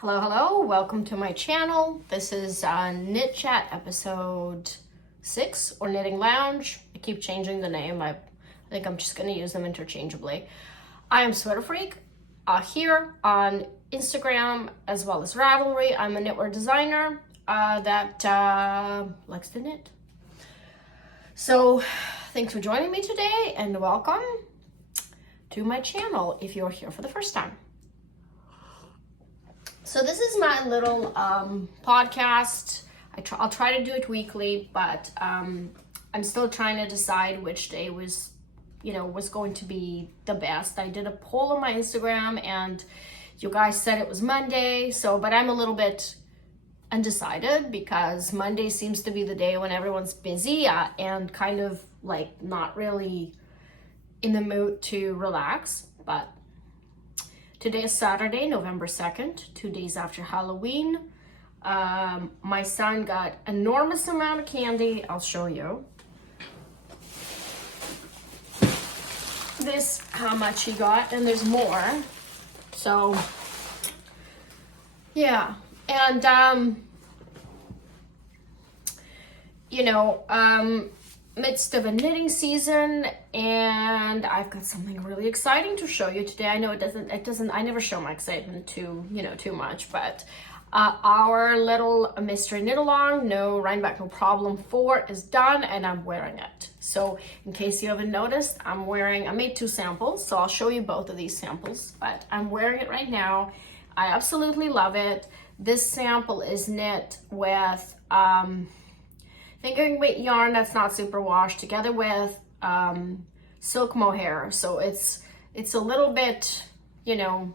Hello, welcome to my channel. This is Knit Chat episode 6 or Knitting Lounge. I keep changing the name. I think I'm just going to use them interchangeably. I am Sweaterfreak here on Instagram as well as Ravelry. I'm a knitwear designer that likes to knit. So thanks for joining me today and welcome to my channel if you're here for the first time. So this is my little podcast. I'll try to do it weekly, but I'm still trying to decide which day was going to be the best. I did a poll on my Instagram and you guys said it was Monday. But I'm a little bit undecided because Monday seems to be the day when everyone's busy and kind of like not really in the mood to relax. But today is Saturday, November 2nd, 2 days after Halloween. My son got enormous amount of candy. I'll show you. This, how much he got, and there's more. So, yeah. And, midst of a knitting season, and I've got something really exciting to show you today. I know it doesn't, I never show my excitement too much, but our little mystery knit along, no Rhinebeck, no problem 4 is done and I'm wearing it. So in case you haven't noticed, I made 2 samples, so I'll show you both of these samples, but I'm wearing it right now. I absolutely love it. This sample is knit with, fingering weight yarn that's not super washed together with silk mohair. So it's a little bit,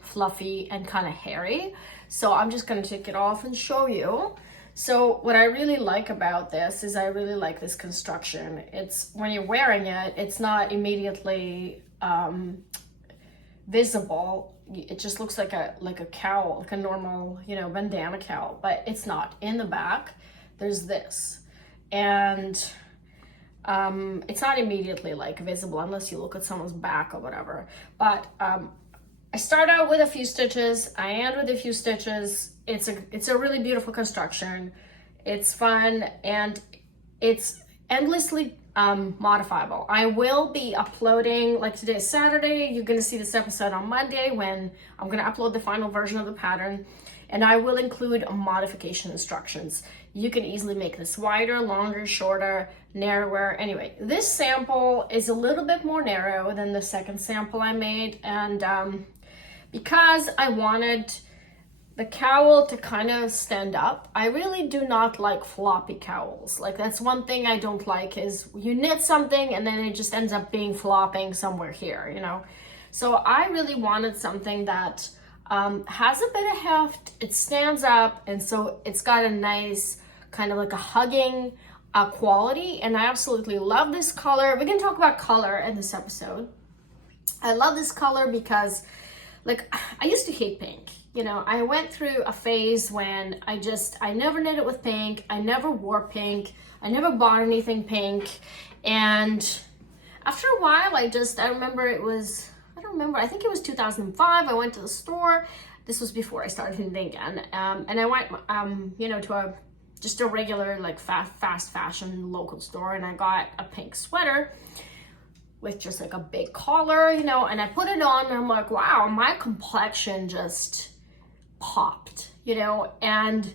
fluffy and kind of hairy. So I'm just going to take it off and show you. So what I really like about this is I really like this construction. It's when you're wearing it, it's not immediately visible. It just looks like a cowl, like a normal, bandana cowl, but it's not. In the back, there's this. And it's not immediately visible unless you look at someone's back or whatever. But I start out with a few stitches. I end with a few stitches. It's a really beautiful construction. It's fun and it's endlessly modifiable. I will be uploading, like today is Saturday. You're gonna see this episode on Monday when I'm gonna upload the final version of the pattern. And I will include modification instructions. You can easily make this wider, longer, shorter, narrower. Anyway, this sample is a little bit more narrow than the second sample I made. And because I wanted the cowl to kind of stand up, I really do not like floppy cowls. Like that's one thing I don't like is you knit something and then it just ends up being flopping somewhere here, So I really wanted something that has a bit of heft, it stands up, and so it's got a nice kind of like a hugging quality, and I absolutely love this color. We're gonna talk about color in this episode. I love this color because I used to hate pink. I went through a phase when I never knitted with pink, I never wore pink, I never bought anything pink, and after a while I remember, I think it was 2005, I went to the store. This was before I started knitting again. And I went, to just a regular, fast fashion local store, and I got a pink sweater with just a big collar, and I put it on, and I'm like, wow, my complexion just popped, and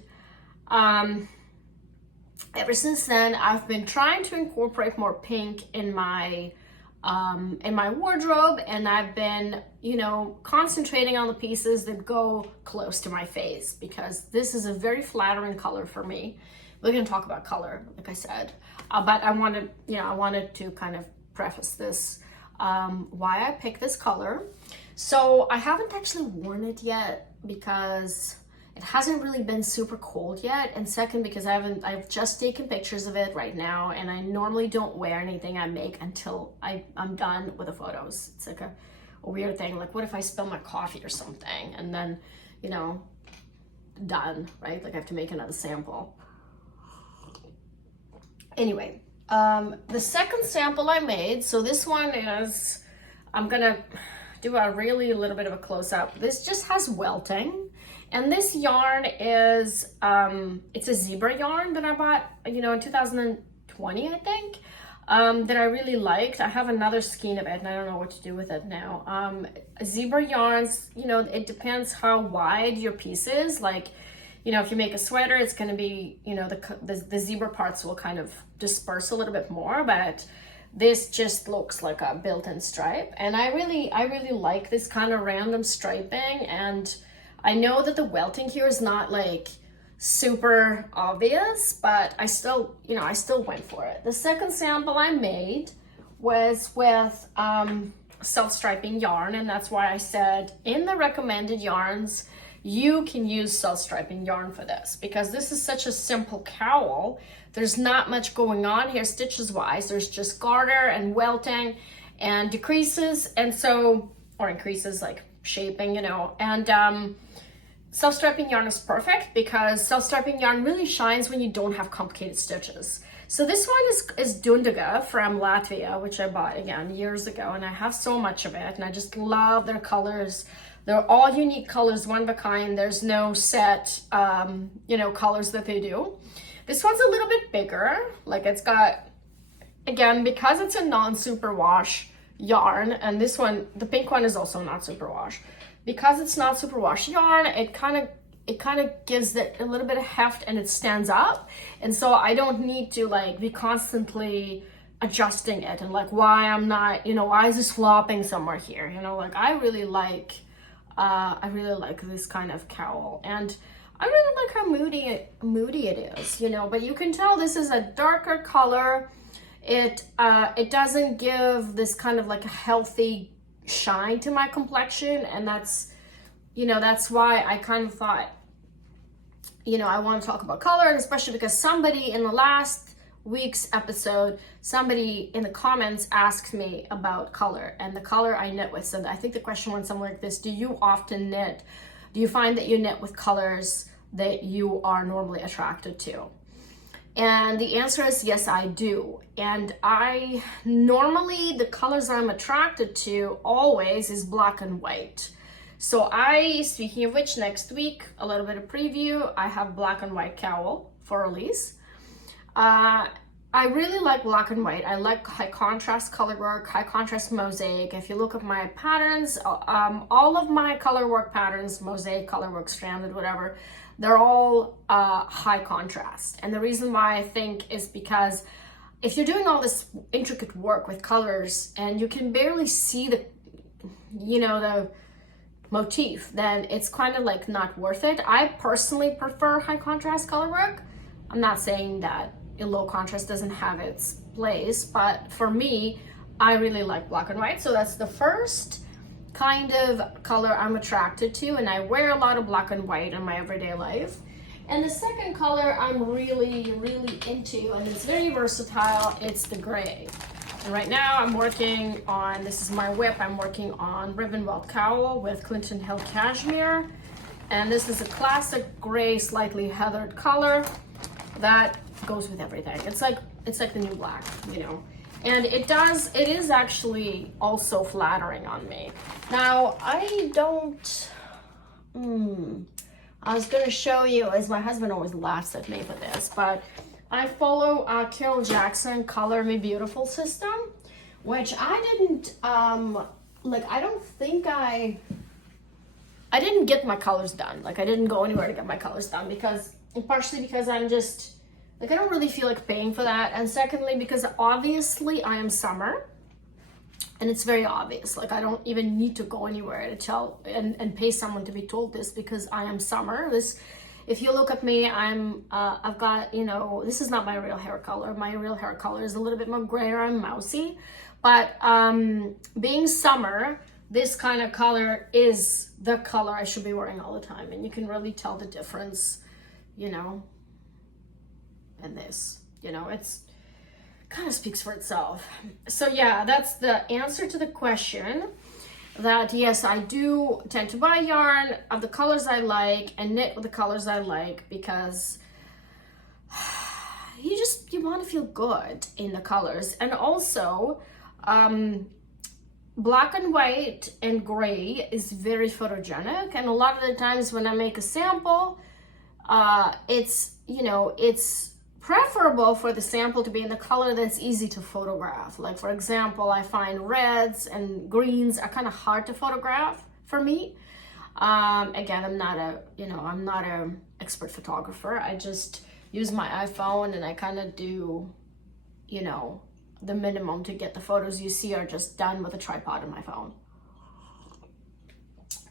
ever since then, I've been trying to incorporate more pink in my wardrobe, and I've been, concentrating on the pieces that go close to my face because this is a very flattering color for me. We're going to talk about color, like I said, but I wanted to kind of preface this, why I picked this color. So I haven't actually worn it yet because it hasn't really been super cold yet, and second because I've just taken pictures of it right now, and I normally don't wear anything I make until I'm done with the photos. It's like a weird thing, what if I spill my coffee or something, and then, done, right? I have to make another sample. Anyway, the second sample I made, so this one is, I'm gonna do a little bit of a close-up. This just has welting, And this yarn is, it's a zebra yarn that I bought, you know, in 2020, I think, that I really liked. I have another skein of it and I don't know what to do with it now. Zebra yarns, you know, it depends how wide your piece is. Like, you know, if you make a sweater, it's going to be, you know, the zebra parts will kind of disperse a little bit more, but this just looks like a built-in stripe. And I really like this kind of random striping. And I know that the welting here is not like super obvious, but I still, you know, I still went for it. The second sample I made was with self-striping yarn, and that's why I said in the recommended yarns, you can use self-striping yarn for this, because this is such a simple cowl. There's not much going on here stitches wise. There's just garter and welting and decreases, and so, or increases, like shaping, you know. And self-striping yarn is perfect because self-striping yarn really shines when you don't have complicated stitches. So this one is Dundaga from Latvia, which I bought again years ago, and I have so much of it, and I just love their colors. They're all unique colors, one of a kind. There's no set, you know, colors that they do. This one's a little bit bigger. Like, it's got, again, because it's a non-superwash yarn, and this one, the pink one, is also not superwash. Because it's not superwash yarn, it kind of gives it a little bit of heft and it stands up. And so I don't need to like be constantly adjusting it and like why I'm not, you know, why is this flopping somewhere here? You know, like I really like this kind of cowl, and I really like how moody it is, you know, but you can tell this is a darker color. It doesn't give this kind of like a healthy shine to my complexion, and that's, you know, that's why I kind of thought, you know, I want to talk about color, and especially because somebody in the last week's episode, somebody in the comments asked me about color and the color I knit with. So I think the question went somewhere like this: do you often knit? Do you find that you knit with colors that you are normally attracted to? And the answer is yes, I do. And I normally, the colors I'm attracted to always is black and white. So speaking of which, next week, a little bit of preview, I have black and white cowl for release. I really like black and white. I like high contrast color work, high contrast mosaic. If you look at my patterns, all of my color work patterns, mosaic, color work, stranded, whatever, they're all high contrast. And the reason why I think is because if you're doing all this intricate work with colors and you can barely see the, you know, the motif, then it's kind of like not worth it. I personally prefer high contrast color work. I'm not saying that low contrast doesn't have its place, but for me, I really like black and white. So that's the first kind of color I'm attracted to, and I wear a lot of black and white in my everyday life. And the second color I'm really into, and it's very versatile, it's the gray. And right now I'm working on, this is my whip, I'm working on ribbon welt cowl with Clinton Hill cashmere, and this is a classic gray, slightly heathered color that goes with everything. It's like the new black, you know. And it is actually also flattering on me. Now, I was gonna show you, as my husband always laughs at me for this, but I follow Carol Jackson Color Me Beautiful system, which I didn't, I don't think I didn't get my colors done. Like, I didn't go anywhere to get my colors done partially because I'm just, like, I don't really feel like paying for that. And secondly, because obviously I am summer, and it's very obvious. Like, I don't even need to go anywhere to tell and pay someone to be told this, because I am summer. If you look at me, I've got, you know, this is not my real hair color. My real hair color is a little bit more grayer and mousy. But being summer, this kind of color is the color I should be wearing all the time. And you can really tell the difference, you know, in this. You know, it's kind of speaks for itself. So yeah, that's the answer to the question. That yes, I do tend to buy yarn of the colors I like and knit with the colors I like, because you want to feel good in the colors. And also, black and white and gray is very photogenic, and a lot of the times when I make a sample, it's, you know, it's preferable for the sample to be in the color that's easy to photograph. Like for example, I find reds and greens are kind of hard to photograph for me. Again, I'm not a expert photographer. I just use my iPhone and I kind of do, you know, the minimum to get the photos you see are just done with a tripod on my phone.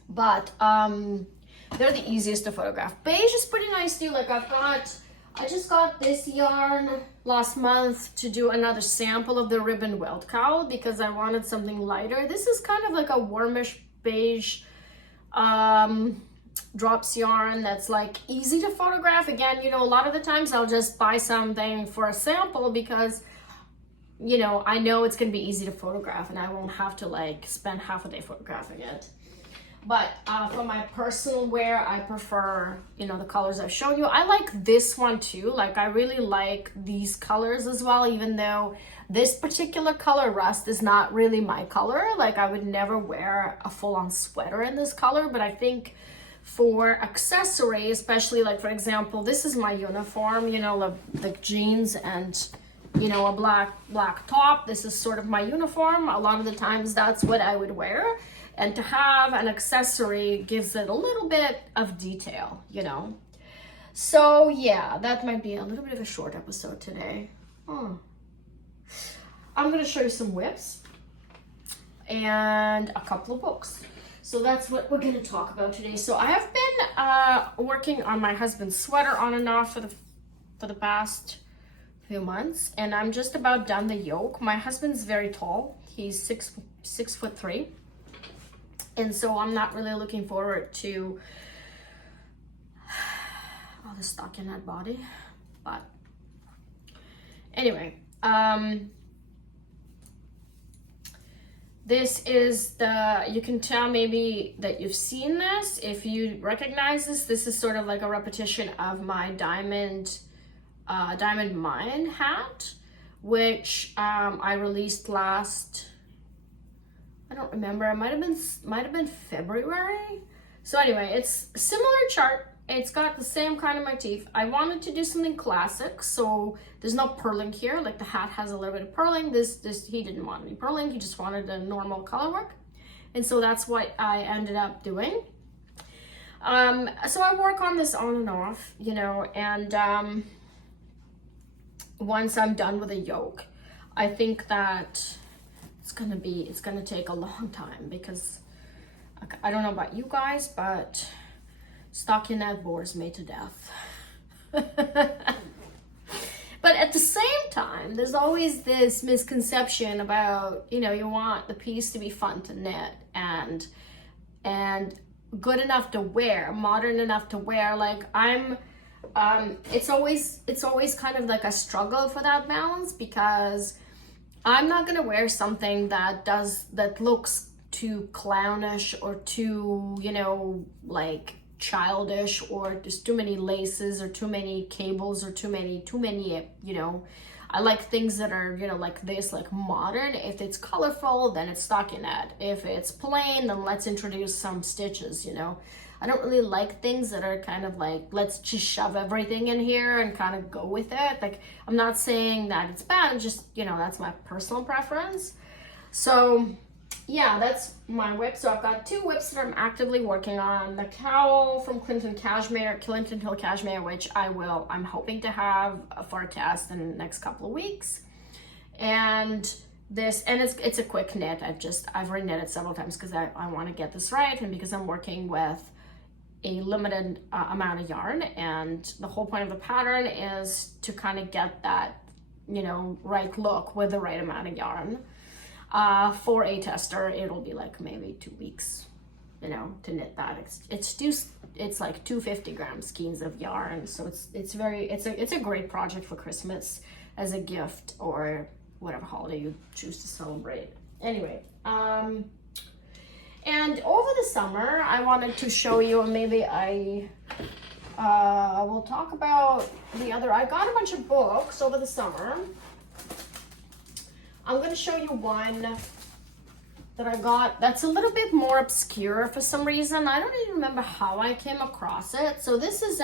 But they're the easiest to photograph. Beige is pretty nice too. Like I just got this yarn last month to do another sample of the ribbon welt cowl because I wanted something lighter. This is kind of like a warmish beige drops yarn that's like easy to photograph. Again, you know, a lot of the times I'll just buy something for a sample because, you know, I know it's gonna be easy to photograph and I won't have to like spend half a day photographing it. But for my personal wear, I prefer, you know, the colors I've shown you. I like this one too. Like I really like these colors as well, even though this particular color, rust, is not really my color. Like I would never wear a full-on sweater in this color, but I think for accessory, especially like for example, this is my uniform, you know, the jeans and, you know, a black top. This is sort of my uniform. A lot of the times that's what I would wear. And to have an accessory gives it a little bit of detail, you know. So yeah, that might be a little bit of a short episode today. I'm gonna show you some whips and a couple of books. So that's what we're gonna talk about today. So I have been working on my husband's sweater on and off for the past few months, and I'm just about done the yoke. My husband's very tall. He's 6'3". And so I'm not really looking forward to all the stockinette body, but anyway, this is you can tell maybe that you've seen this. If you recognize this is sort of like a repetition of my diamond mine hat, which I released last, I don't remember, it might have been February. So anyway, it's a similar chart. It's got the same kind of motif. I wanted to do something classic, so there's no purling here. Like the hat has a little bit of purling. This he didn't want any purling. He just wanted a normal color work, and so that's what I ended up doing. So I work on this on and off, you know, and once I'm done with a yoke, I think that it's gonna take a long time because I don't know about you guys, but stockinette bores me to death. But at the same time, there's always this misconception about, you know, you want the piece to be fun to knit and good enough to wear, modern enough to wear. Like it's always kind of like a struggle for that balance, because I'm not gonna wear something that looks too clownish or too, you know, like childish, or just too many laces or too many cables or too many, you know. I like things that are, you know, like this, like modern. If it's colorful, then it's stockinette. If it's plain, then let's introduce some stitches, you know. I don't really like things that are kind of like, let's just shove everything in here and kind of go with it. Like, I'm not saying that it's bad, I'm just, you know, that's my personal preference. So yeah, that's my whip. So I've got two whips that I'm actively working on. The cowl from Clinton Hill Cashmere, which I'm hoping to have for a test in the next couple of weeks. And this, and it's a quick knit. I've reknit it several times because I want to get this right, and because I'm working with a limited amount of yarn, and the whole point of the pattern is to kind of get that, you know, right look with the right amount of yarn. For a tester, it'll be like maybe 2 weeks, you know, to knit that. It's like 250 gram skeins of yarn, so it's a great project for Christmas as a gift or whatever holiday you choose to celebrate. Anyway, and over the summer, I wanted to show you, and maybe I will talk about I got a bunch of books over the summer. I'm going to show you one that I got that's a little bit more obscure for some reason. I don't even remember how I came across it. So this is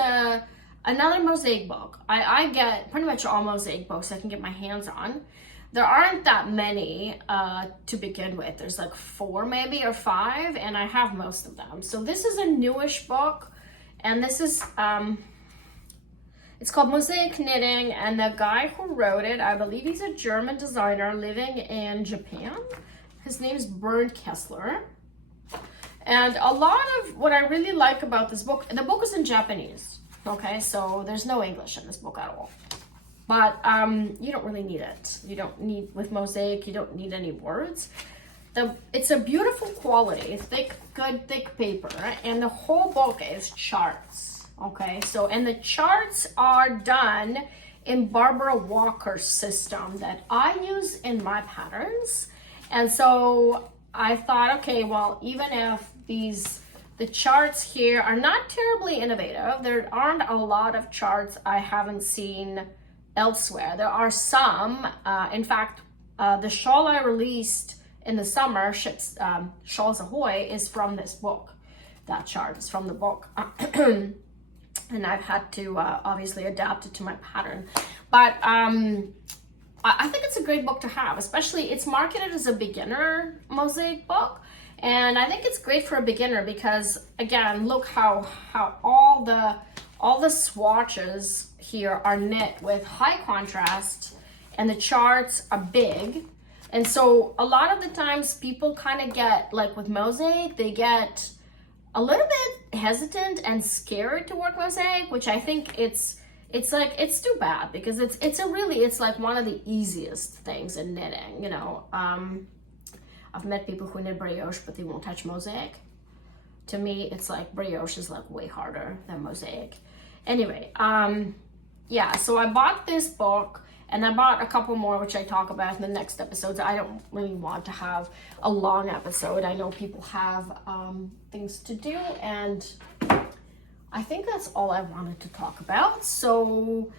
another Mosaic book. I get pretty much all Mosaic books I can get my hands on. There aren't that many to begin with. There's like 4 maybe or 5, and I have most of them. So this is a newish book, and this is it's called Mosaic Knitting, and the guy who wrote it, I believe he's a German designer living in Japan. His name's Bernd Kessler. And a lot of what I really like about this book, the book is in Japanese, okay? So there's no English in this book at all. But you don't really need it. You don't need, with Mosaic, you don't need any words. It's a beautiful quality, good thick paper, and the whole book is charts, okay? So, and the charts are done in Barbara Walker's system that I use in my patterns. And so I thought, okay, well, even if the charts here are not terribly innovative, there aren't a lot of charts I haven't seen elsewhere. There are some, in fact, the shawl I released in the summer, Shawls Ahoy, is from this book. That chart is from the book. And I've had to obviously adapt it to my pattern. But I think it's a great book to have, especially it's marketed as a beginner Mosaic book. And I think it's great for a beginner because, again, look how all the swatches here are knit with high contrast, and the charts are big. And so a lot of the times people kind of get, like with Mosaic, they get a little bit hesitant and scared to work Mosaic, which I think it's too bad because it's like one of the easiest things in knitting, you know. I've met people who knit brioche, but they won't touch Mosaic. To me, it's like brioche is like way harder than Mosaic. Anyway, yeah, so I bought this book, and I bought a couple more, which I talk about in the next episodes. I don't really want to have a long episode. I know people have things to do, and I think that's all I wanted to talk about. So,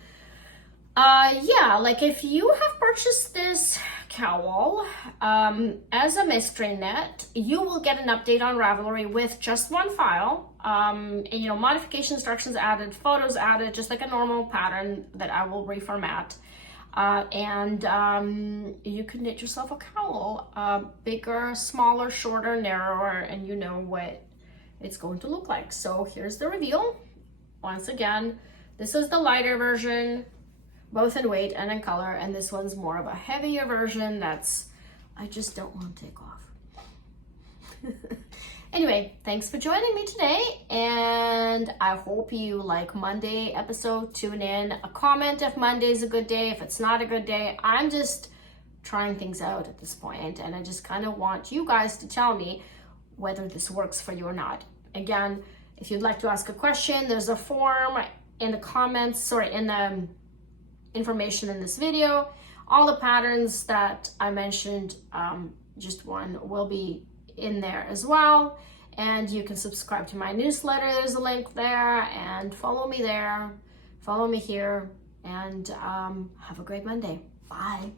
yeah, like if you have purchased this cowl as a mystery knit, you will get an update on Ravelry with just one file. And, you know, modification instructions added, photos added, just like a normal pattern that I will reformat. And you can knit yourself a cowl, bigger, smaller, shorter, narrower, and you know what it's going to look like. So here's the reveal. Once again, this is the lighter version, both in weight and in color, and this one's more of a heavier version that's, I just don't want to take off. Anyway, thanks for joining me today, and I hope you like Monday episode. Tune in, a comment if Monday's a good day, if it's not a good day. I'm just trying things out at this point, and I just kind of want you guys to tell me whether this works for you or not. Again, if you'd like to ask a question, there's a form in the comments, or in the information in this video. All the patterns that I mentioned, just one, will be in there as well. And you can subscribe to my newsletter. There's a link there, and follow me there, follow me here, and have a great Monday. Bye.